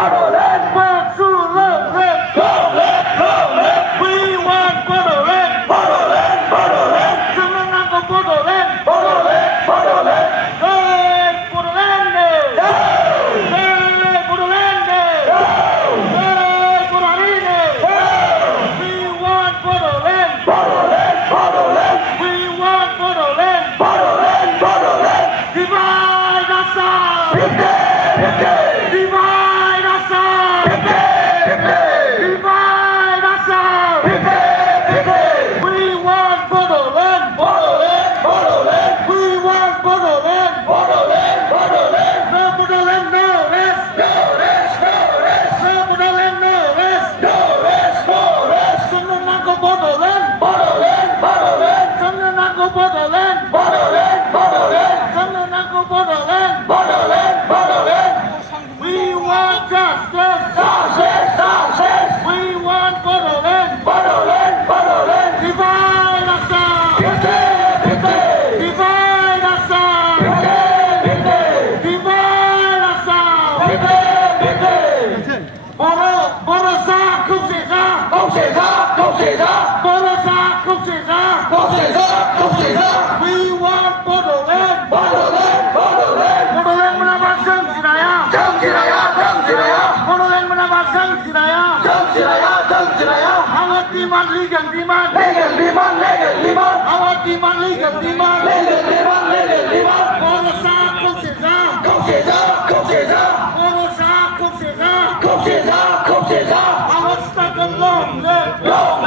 Fatherland, Back to Lowland. Lowland, Lowland, We want Fatherland. Fatherland, Fatherland, Semangat Fatherland. Fatherland, Fatherland. Hey, Fatherland. No, Hey, Fatherland. no, Hey, Fatherland. no. We want Fatherland. Fatherland, Fatherland, We want Fatherland. Fatherland, Fatherland. Divide us up. Divide Divide us up. Divide us up. We want Fatherland. Fatherland, Fatherland, We want Fatherland. Fatherland, Fatherland. No Fatherland, no rest. No rest, no rest, No Fatherland, no rest. no rest, no rest. Semangat Fatherland. Fatherland, Fatherland, Semangat Fatherland. Fatherland, Fatherland, Semangat Fatherland. Fatherland, Fatherland. We want justice. Success, success. We want Fatherland. Fatherland, Fatherland. Divide us up. Divide us up. Divide us up. Borosa không xảy ra. Không xảy ra, không xảy ra, Borosa không xảy ra. không xảy ra, không xảy ra. We want Fatherland. Fatherland, Fatherland. Fatherland menambah Jiraya. Jiraya, Jiraya, Fatherland menambah Jiraya. Jiraya, Jiraya. Awak diman ligan diman. Legal liman, legal liman, Awak diman ligan diman. legal liman, legal liman. Borosa không xảy ra. Không xảy ra, không xảy ra, Borosa không xảy ra. không xảy ra, không xảy ra. Awak setakan long lên. Long